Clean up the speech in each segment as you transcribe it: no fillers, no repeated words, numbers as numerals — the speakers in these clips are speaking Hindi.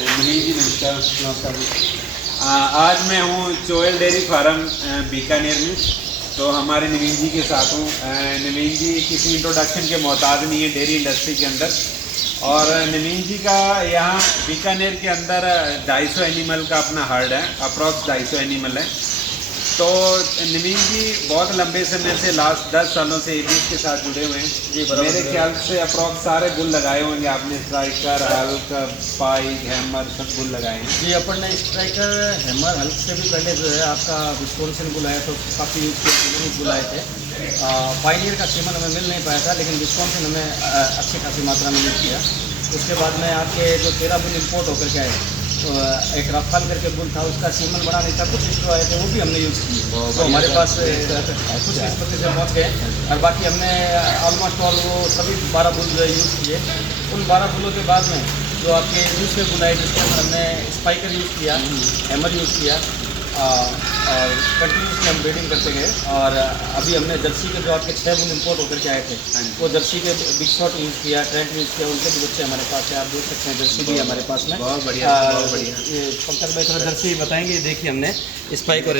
नवीन जी नमस्कार। नमस्कार जी। आज मैं हूँ चोयल डेयरी फार्म बीकानेर में। तो हमारे नवीन जी के साथ हूँ। नवीन जी किसी इंट्रोडक्शन के मोहताज नहीं है डेयरी इंडस्ट्री के अंदर। और नवीन जी का यहाँ बीकानेर के अंदर 250 एनिमल का अपना हर्ड है, अप्रॉक्स 250 एनिमल है। तो नवीन जी बहुत लंबे समय से लास्ट 10 सालों से एबीएस के साथ जुड़े हुए हैं जी। मेरे ख्याल से अप्रॉक्स सारे बुल लगाए होंगे आपने, स्ट्राइकर, हल्क, पाइक, हैमर सब बुल लगाए हैं जी। अपन ने स्ट्राइकर, हैमर, हल्क से भी पहले जो है आपका विस्कॉन्सिन बुल आया तो काफ़ी यूज़ किया, बुल आए थे। पायनियर का सीमन हमें मिल नहीं पाया था, लेकिन विस्कॉन्सिन हमें अच्छी खासी मात्रा में यूज़ किया। उसके बाद में आपके जो 13 बुल इम्पोर्ट होकर के आए, तो एक रफाल करके बुल था, उसका सीमन बना नहीं था, कुछ स्ट्रो आए थे, वो भी हमने यूज़ किए। तो हमारे पास कुछ निष्पत्ति से पहुँच गए और बाकी हमने ऑलमोस्ट ऑल वो सभी 12 बुल जो है यूज़ किए। उन 12 बुलों के बाद में जो आपके दूसरे बुल आए जिसके अंदर हमने स्पाइकर यूज़ किया, हैमर यूज़ किया और कंटिन्यूसली हम ब्रीडिंग करते गए। और अभी हमने जर्सी के जो आपके 6 बुल इम्पोर्ट होकर के आए थे, वो जर्सी के बिग शॉट यूज़ किया, ट्रेंट यूज़ किया, उनके भी बच्चे हमारे पास है। आप देख सकते हैं जर्सी भी हमारे पास में। बहुत बढ़िया, बहुत बढ़िया। ये पंकज भाई थोड़ा जर्सी बताएंगे। देखिए हमने स्पाइक और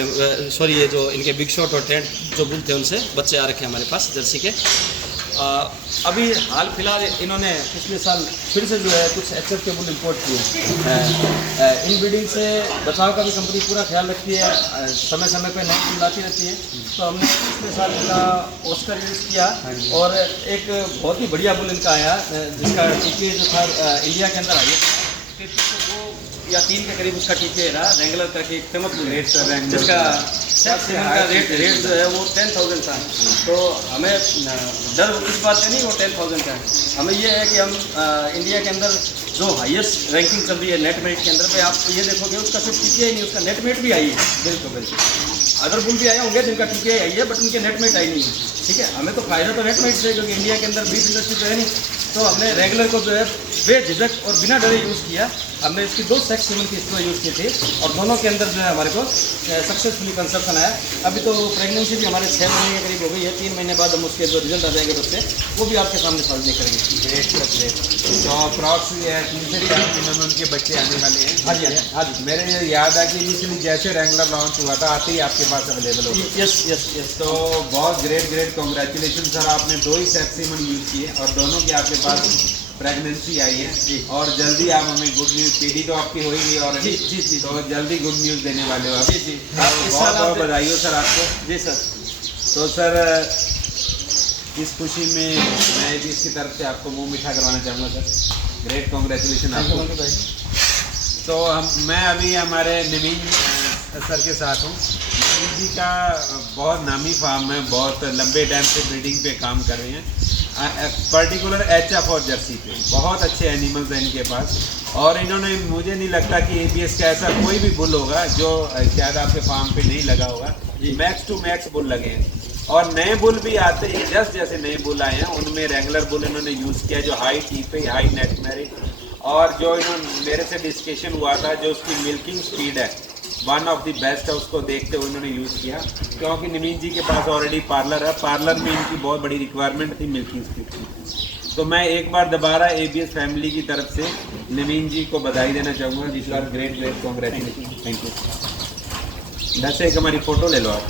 सॉरी ये जो इनके बिग शॉट और ट्रेंट जो बुल थे उनसे बच्चे आ रखे हैं हमारे पास जर्सी के। अभी हाल फिलहाल इन्होंने पिछले साल फिर से जो है कुछ एचएफ के बुल इम्पोर्ट किए। इन ब्रीडिंग से बचाव का भी कंपनी पूरा ख्याल रखती है, समय समय पे नई बुल लाती रहती है। तो हमने पिछले साल इनका ऑस्कर यूज़ किया और एक बहुत ही बढ़िया बुल इनका आया जिसका टीके जो था इंडिया के अंदर आया 2 या 3 के करीब उसका टीके रहा। रेंगुलर का एक famous bull rate sir Wrangler जिसका का रेट जो है वो 10,000 था। तो हमें डर इस बात का नहीं वो 10,000 का है। हमें ये है कि हम इंडिया के अंदर जो हाईएस्ट रैंकिंग चल रही है नेट मेरिट के अंदर पे, आप ये देखोगे उसका सिर्फ टीके ही नहीं, उसका नेट मेरिट भी आई है। बिल्कुल बिल्कुल। अदर बुल भी आए होंगे जिनका टीके आई है, बट उनके नेट मेरिट आई नहीं है। ठीक है, हमें तो फायदा तो नेट मेरिट से, क्योंकि इंडिया के अंदर बीफ इंडस्ट्री तो है नहीं। तो हमने रेगुलर को जो है बेझिझक और बिना डरे यूज़ किया। हमने इसकी 2 सेक्स सीमन की स्ट्रो यूज़ की थी और दोनों के अंदर जो है हमारे को सक्सेसफुली कंसेप्शन आया। अभी तो प्रेगनेंसी भी हमारे 6 महीने के करीब हो गई है। 3 महीने बाद हम उसके जो रिजल्ट आ जाएंगे बच्चे, वो भी आपके सामने साझा करेंगे। तो अप्रॉक्स ये है 3 से 4 महीनों में उनके बच्चे आने वाले हैं। हाँ जी, हाँ जी। मेरे याद आ कि इनिशियली जैसे रेगुलर लॉन्च हुआ था आते ही आपके पास अवेलेबल हो गया। Yes yes yes. तो बहुत ग्रेट कॉन्ग्रेचुलेशन सर, आपने 2 ही सेक्सीमन यूज़ किए और दोनों के आपके पास प्रेगनेंसी आई है जी। और जल्दी आप हमें गुड न्यूज़, पीडी तो आपकी हो ही गई और जी जी जी, तो जल्दी गुड न्यूज़ देने वाले हो आप। जी जी। बहुत बहुत बधाई हो सर आपको। जी सर। तो सर इस खुशी में मैं भी इसकी तरफ से आपको मुंह मीठा करवाना चाहूँगा सर। ग्रेट कॉन्ग्रेचुलेशन आपको। तो मैं अभी हमारे नवीन सर के साथ हूँ। नवीन जी का बहुत नामी फार्म है, बहुत लंबे टाइम से ब्रीडिंग पे काम कर रहे हैं, पर्टिकुलर एचएफ और जर्सी पे। बहुत अच्छे एनिमल्स हैं इनके पास और इन्होंने, मुझे नहीं लगता कि एबीएस का ऐसा कोई भी बुल होगा जो शायद आपके फार्म पे नहीं लगा होगा। मैक्स टू मैक्स बुल लगे हैं और नए बुल भी आते हैं। जस्ट जैसे नए बुल आए हैं उनमें रेगुलर बुल इन्होंने यूज़ किया जो हाई टीपे, हाई नेट मेरिट, और जो इन्होंने मेरे से डिस्कशन हुआ था जो उसकी मिल्किंग स्पीड है वन ऑफ द बेस्ट है, उसको देखते हुए इन्होंने यूज़ किया। क्योंकि नवीन जी के पास ऑलरेडी पार्लर है, पार्लर में इनकी बहुत बड़ी रिक्वायरमेंट थी मिल्किंग स्पीड की। तो मैं एक बार दोबारा एबीएस फैमिली की तरफ से नवीन जी को बधाई देना चाहूँगा। जिस बार ग्रेट कॉन्ग्रेचुलेशन, थैंक यू। 10 एक हमारी फ़ोटो ले लो आप।